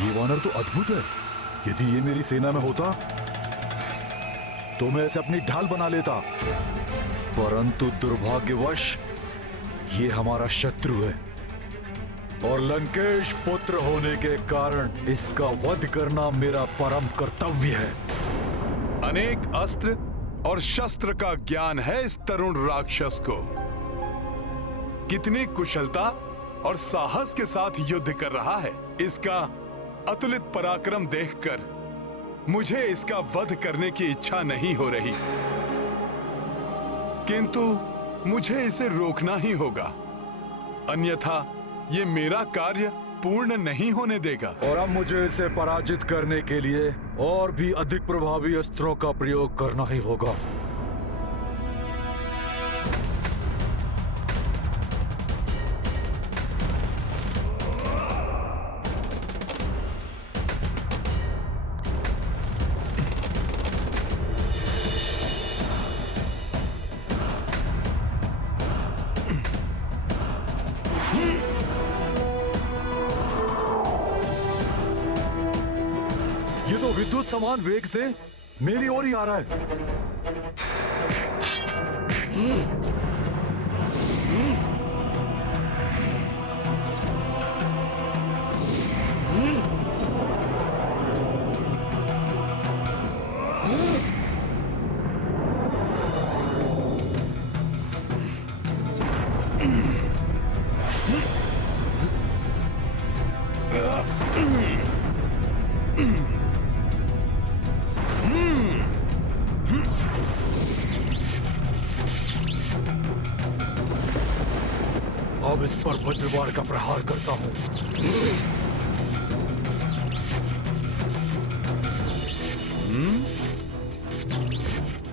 ये वानर तो अद्भुत है। यदि ये मेरी सेना में होता तो मैं इसे अपनी ढाल बना लेता, परंतु दुर्भाग्यवश ये हमारा शत्रु है और लंकेश पुत्र होने के कारण इसका वध करना मेरा परम कर्तव्य है। अनेक अस्त्र और शस्त्र का ज्ञान है इस तरुण राक्षस को। कितनी कुशलता और साहस के साथ युद्ध कर रहा है। इसका अतुलित पराक्रम देखकर मुझे इसका वध करने की इच्छा नहीं हो रही, किंतु मुझे इसे रोकना ही होगा, अन्यथा ये मेरा कार्य पूर्ण नहीं होने देगा। और अब मुझे इसे पराजित करने के लिए और भी अधिक प्रभावी अस्त्रों का प्रयोग करना ही होगा। ये तो विद्युत समान वेग से मेरी ओर ही आ रहा है। अब इस पर वज्रवार का प्रहार करता हूं।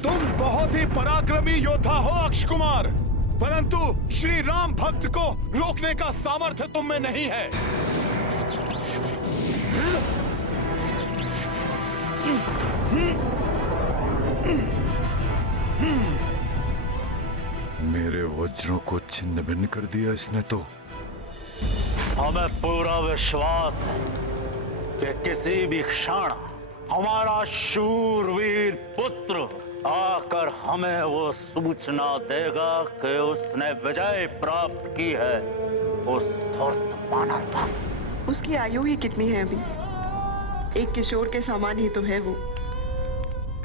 तुम बहुत ही पराक्रमी योद्धा हो अक्ष कुमार, परंतु श्री राम भक्त को रोकने का सामर्थ्य तुम में नहीं है। मेरे वज्रों को छिन्न भिन्न कर दिया इसने तो। हमें पूरा विश्वास है कि किसी भी क्षण हमारा शूरवीर पुत्र आकर हमें वो सूचना देगा कि उसने विजय प्राप्त की है उस धूर्त वानर पर। उसकी आयु ही कितनी है अभी? एक किशोर के समान ही तो है वो।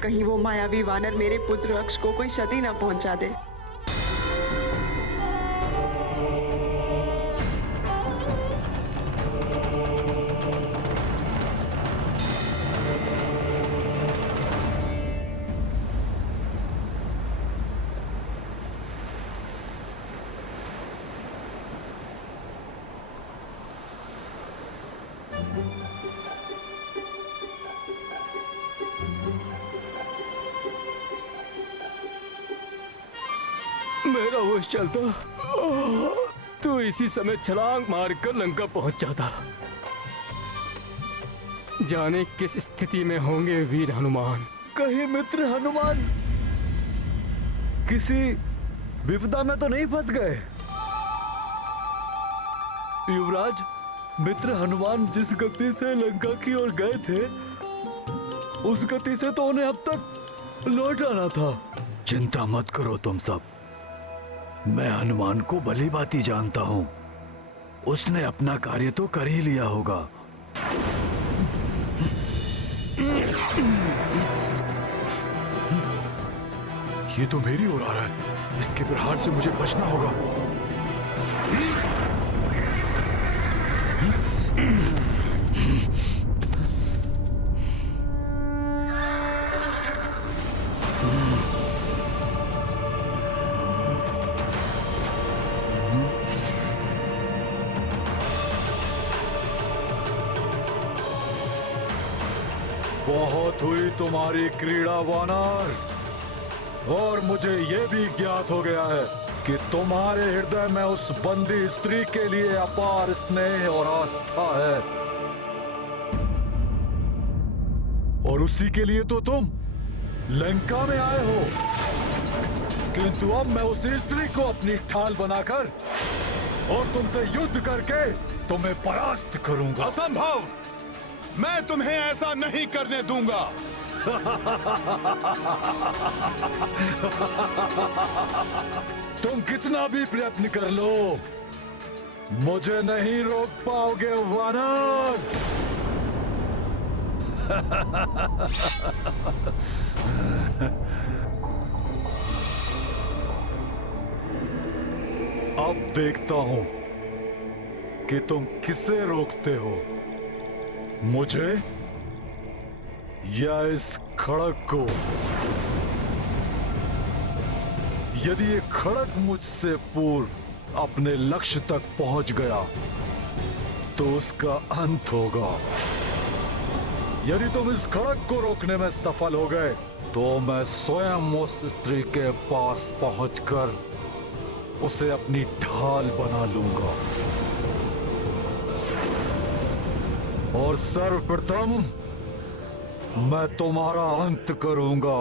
कहीं वो मायावी वानर मेरे पुत्र अक्ष को कोई क्षति न पहुंचा दे। मेरा होश चलता तो इसी समय छलांग मारकर लंका पहुंच जाता। जाने किस स्थिति में होंगे वीर हनुमान। कहीं मित्र हनुमान किसी विपदा में तो नहीं फंस गए? युवराज, मित्र हनुमान जिस गति से लंका की ओर गए थे उस गति से तो उन्हें अब तक लौट आना था। चिंता मत करो तुम सब, मैं हनुमान को भली भांति जानता हूं। उसने अपना कार्य तो कर ही लिया होगा। ये तो मेरी ओर आ रहा है, इसके प्रहार से मुझे बचना होगा। बहुत हुई तुम्हारी क्रीड़ा वानर, और मुझे यह भी ज्ञात हो गया है कि तुम्हारे हृदय में उस बंदी स्त्री के लिए अपार स्नेह और आस्था है, और उसी के लिए तो तुम लंका में आए हो। किंतु अब मैं उस स्त्री को अपनी ढाल बनाकर और तुमसे युद्ध करके तुम्हें परास्त करूंगा। असंभव! मैं तुम्हें ऐसा नहीं करने दूंगा। तुम कितना भी प्रयत्न कर लो, मुझे नहीं रोक पाओगे वानर। अब देखता हूं कि तुम किसे रोकते हो, मुझे या इस खड़क को। यदि ये खड़क मुझसे पूर्व अपने लक्ष्य तक पहुंच गया तो उसका अंत होगा। यदि तुम इस खड़क को रोकने में सफल हो गए तो मैं स्वयं उस स्त्री के पास पहुंचकर उसे अपनी ढाल बना लूंगा और सर्वप्रथम मैं तुम्हारा अंत करूंगा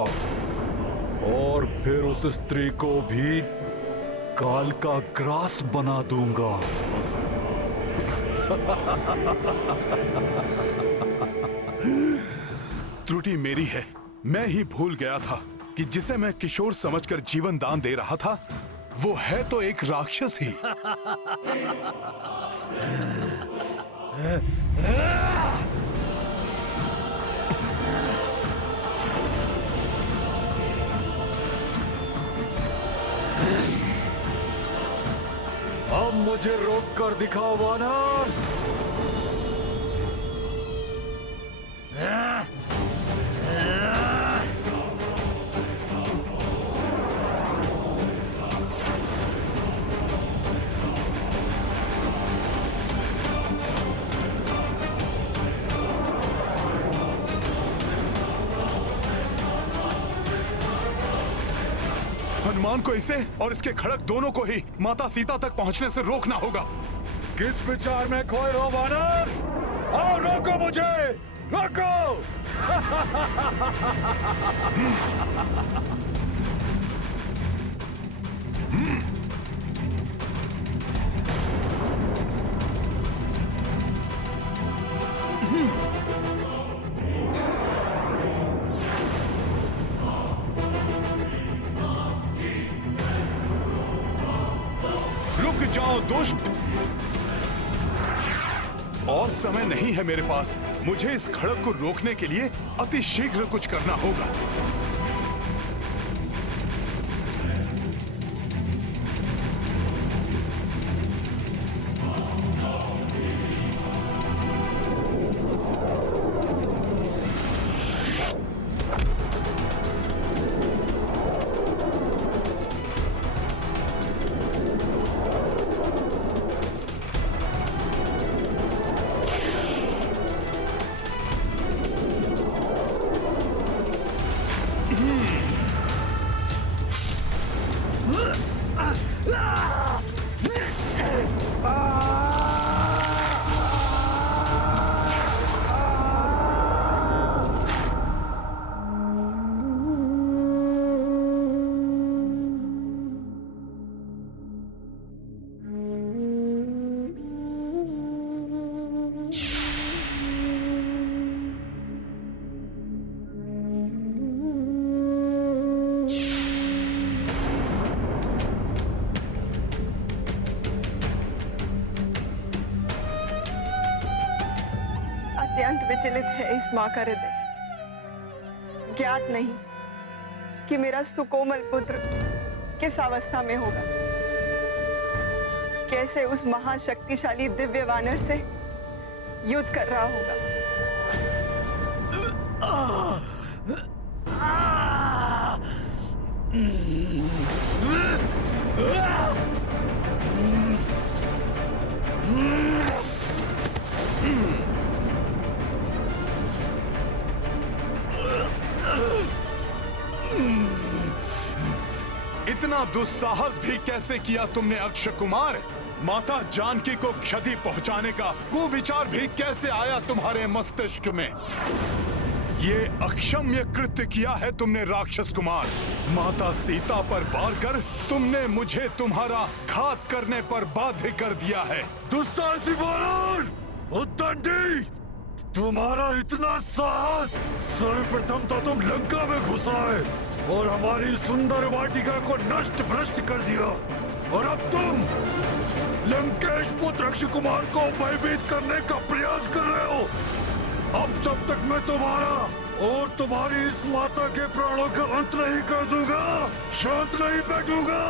और फिर उस स्त्री को भी काल का ग्रास बना दूंगा। त्रुटि मेरी है। मैं ही भूल गया था कि जिसे मैं किशोर समझकर जीवन दान दे रहा था वो है तो एक राक्षस ही। अब मुझे रोक कर दिखाओ वानर। हनुमान को इसे और इसके खड़क दोनों को ही माता सीता तक पहुंचने से रोकना होगा। किस विचार में खोए हो वानर? आओ रोको मुझे, रोको। रुक जाओ दुष्ट। और समय नहीं है मेरे पास। मुझे इस खड़क को रोकने के लिए अति शीघ्र कुछ करना होगा। अत्यंत विचलित है इस मां का हृदय। ज्ञात नहीं कि मेरा सुकोमल पुत्र किस अवस्था में होगा, कैसे उस महाशक्तिशाली दिव्य वानर से युद्ध कर रहा होगा। इतना दुस्साहस भी कैसे किया तुमने अक्षय कुमार? माता जानकी को क्षति पहुंचाने का कुविचार भी कैसे आया तुम्हारे मस्तिष्क में? ये अक्षम्य कृत्य किया है तुमने राक्षस कुमार। माता सीता पर वार कर तुमने मुझे तुम्हारा घात करने पर बाध्य कर दिया है। दुस्साहसी वानर, उद्दंडी, तुम्हारा इतना साहस! सर्वप्रथम तो तुम लंका में घुसाए और हमारी सुंदर वाटिका को नष्ट भ्रष्ट कर दिया, और अब तुम लंकेश पुत्र अक्षय कुमार को भयभीत करने का प्रयास कर रहे हो। अब जब तक मैं तुम्हारा और तुम्हारी इस माता के प्राणों का अंत नहीं कर दूंगा, शांत नहीं बैठूंगा।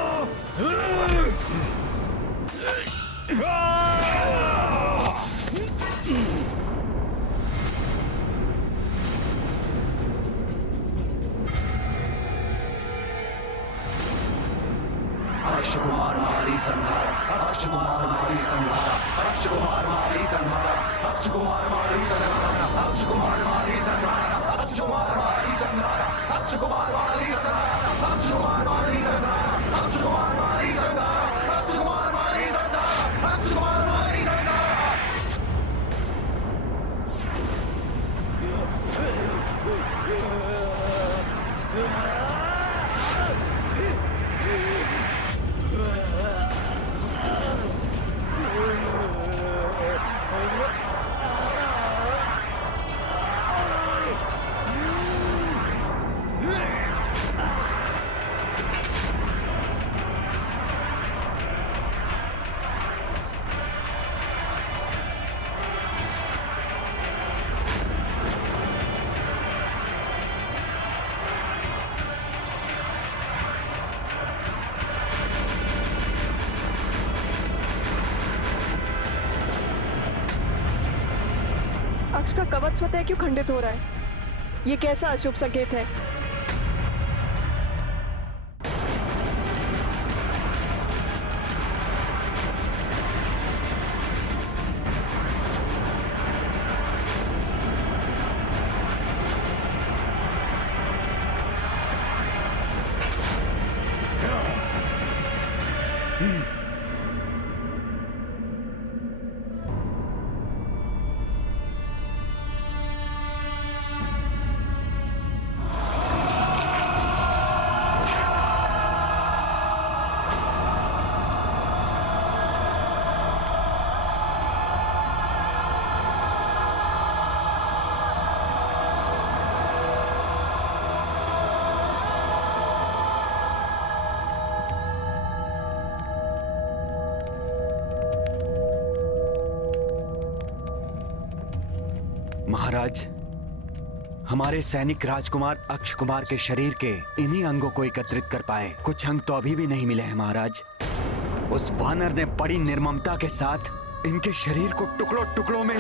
अक्षय कुमार मारी संहार, अक्षय कुमार मारी संहार, अक्षय कुमार मारी संहार, अक्षय कुमार मारी संहार, अक्षय कुमार मारी संहार, अक्षय कुमार मारी संहार, अक्षय कुमार मारी संहार, अक्षय कुमार मारी संहार, अक्षय कुमार मारी संहार, अक्षय कुमार मारी संहार, अक्षय कुमार मारी संहार। अक्ष का कवच स्वतः क्यों खंडित हो रहा है? ये कैसा अशुभ संकेत है? महाराज, हमारे सैनिक राजकुमार अक्षय कुमार के शरीर के इन्हीं अंगों को एकत्रित कर पाए। कुछ अंग तो अभी भी नहीं मिले हैं महाराज। उस वानर ने बड़ी निर्ममता के साथ इनके शरीर को टुकड़ों टुकड़ों में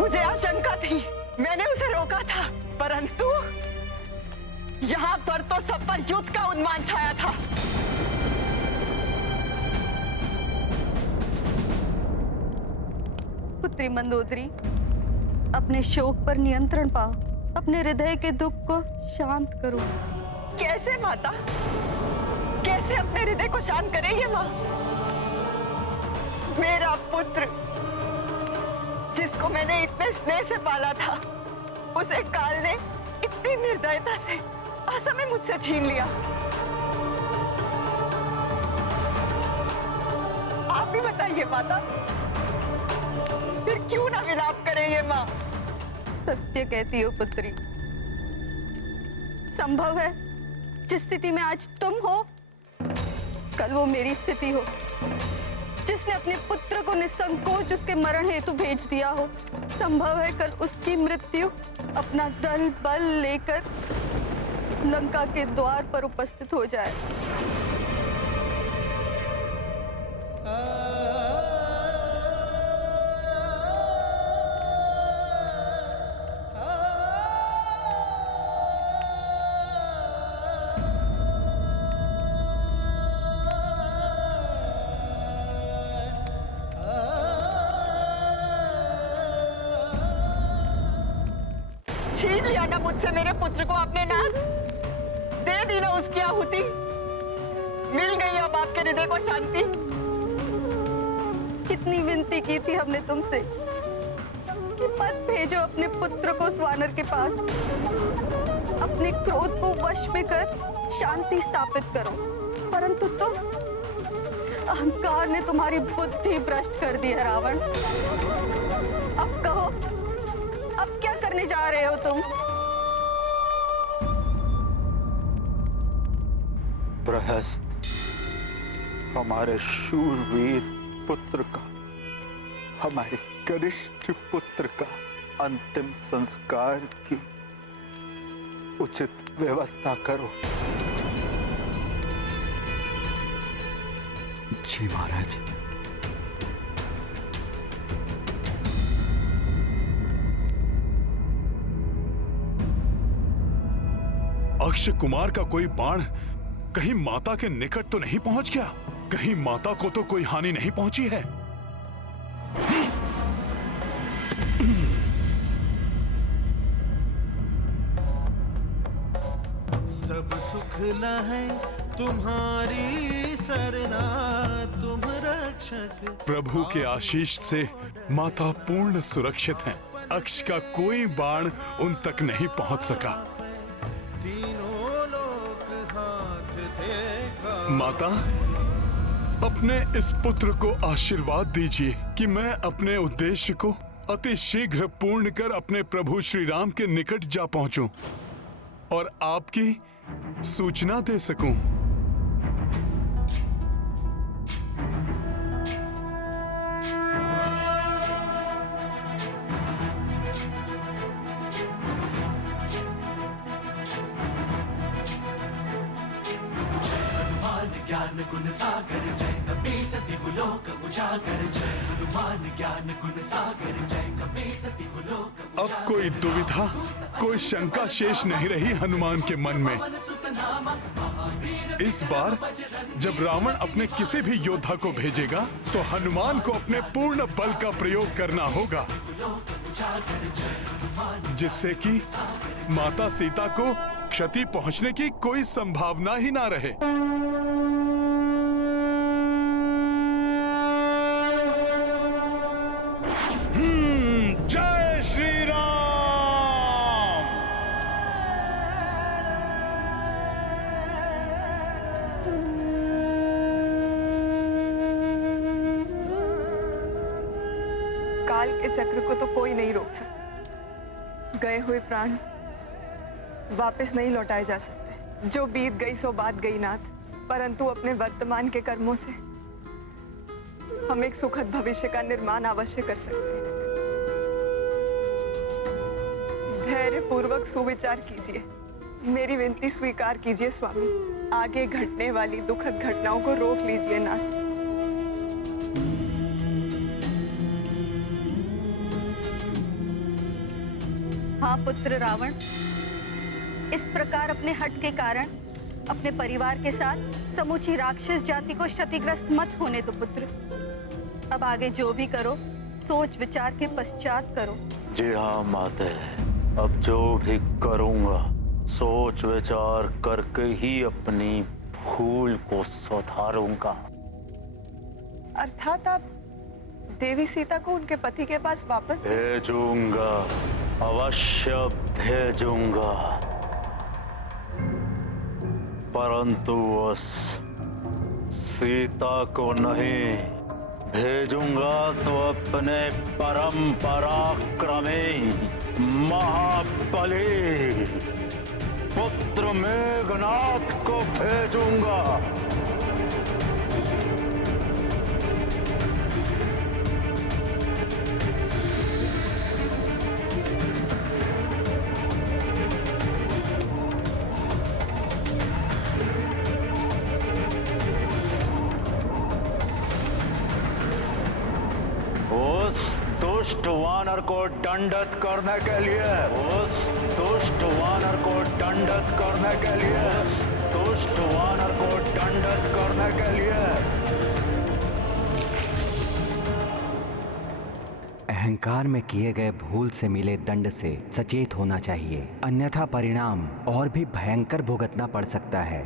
मुझे आशंका थी, मैंने उसे रोका था, परंतु यहाँ पर तो सब पर युद्ध का उन्माद छाया था। पुत्री मंदोदरी, अपने शोक पर नियंत्रण पाओ, अपने हृदय के दुख को शांत करो। कैसे माता? कैसे अपने हृदय को शांत करे ये माँ? मेरा पुत्र जिसको मैंने इतने स्नेह से पाला था, उसे काल ने इतनी निर्दयता से असमय मुझसे छीन लिया। आप ही बताइए माता, फिर क्यों ना विलाप करे ये माँ? सत्य कहती हो पुत्री। संभव है जिस स्थिति में आज तुम हो, कल वो मेरी स्थिति हो। जिसने अपने पुत्र को निसंकोच उसके मरण हेतु भेज दिया हो, संभव है कल उसकी मृत्यु अपना दल बल लेकर लंका के द्वार पर उपस्थित हो जाए। छीन लिया ना मुझसे मेरे पुत्र को अपने नाथ, दे दी ना उसकी आहुति, मिल गई अब आपके हृदय को शांति। कितनी विनती की थी हमने तुमसे कि मत भेजो अपने पुत्र को उस वानर के पास, अपने क्रोध को वश में कर शांति स्थापित करो, परंतु तुम, अहंकार ने तुम्हारी बुद्धि भ्रष्ट कर दी है रावण। अब कहो, अब क्या करने जा रहे हो तुम? प्रहस्त हमारे शूरवीर पुत्र का, हमारे कनिष्ठ पुत्र का अंतिम संस्कार की उचित व्यवस्था करो। जी महाराज। अक्षय कुमार का कोई बाण कहीं माता के निकट तो नहीं पहुंच गया? कहीं माता को तो कोई हानि नहीं पहुंची है? सब सुख है तुम्हारी सरना, तुम रक्षक। प्रभु के आशीष से माता पूर्ण सुरक्षित हैं। अक्ष का कोई बाण उन तक नहीं पहुंच सका। तीनों लोक हाथ देखा। माता, अपने इस पुत्र को आशीर्वाद दीजिए कि मैं अपने उद्देश्य को अति शीघ्र पूर्ण कर अपने प्रभु श्री राम के निकट जा पहुंचूं और आपकी सूचना दे सकूं। ज्ञान गुण सागर जय कपीस दिवलोक उजागर, जय हनुमान ज्ञान गुण सागर जय कपीस दिवलोक। अब कोई दुविधा, कोई शंका शेष नहीं रही हनुमान के मन में। इस बार जब रावण अपने किसी भी योद्धा को भेजेगा तो हनुमान को अपने पूर्ण बल का प्रयोग करना होगा, जिससे कि माता सीता को क्षति पहुंचने की कोई संभावना ही ना रहे। जय श्री राम। काल के चक्र को तो कोई नहीं रोक सकता। गए हुए प्राण वापस नहीं लौटाए जा सकते। जो बीत गई सो बात गई नाथ, परंतु अपने वर्तमान के कर्मों से हम एक सुखद भविष्य का निर्माण अवश्य कर सकते हैं। धैर्य पूर्वक सुविचार कीजिए, मेरी विनती स्वीकार कीजिए स्वामी। आगे घटने वाली दुखद घटनाओं को रोक लीजिए नाथ। हाँ पुत्र रावण, इस प्रकार अपने हट के कारण अपने परिवार के साथ समूची राक्षस जाति को क्षतिग्रस्त मत होने दो पुत्र। अब आगे जो भी करो सोच विचार के पश्चात करो। जी हाँ माते, अब जो भी करूंगा सोच विचार करके ही अपनी भूल को सुधारूंगा। अर्थात आप देवी सीता को उनके पति के पास वापस भेजूंगा, अवश्य भेजूंगा, परंतु उस सीता को नहीं भेजूंगा तो अपने परम पराक्रमी महाबली पुत्र मेघनाथ को भेजूंगा। दुष्ट वानर को दंडित करने के लिए, उस दुष्ट वानर को दंडित करने के लिए, उस दुष्ट वानर को दंडित करने के लिए। अहंकार में किए गए भूल से मिले दंड से सचेत होना चाहिए, अन्यथा परिणाम और भी भयंकर भुगतना पड़ सकता है।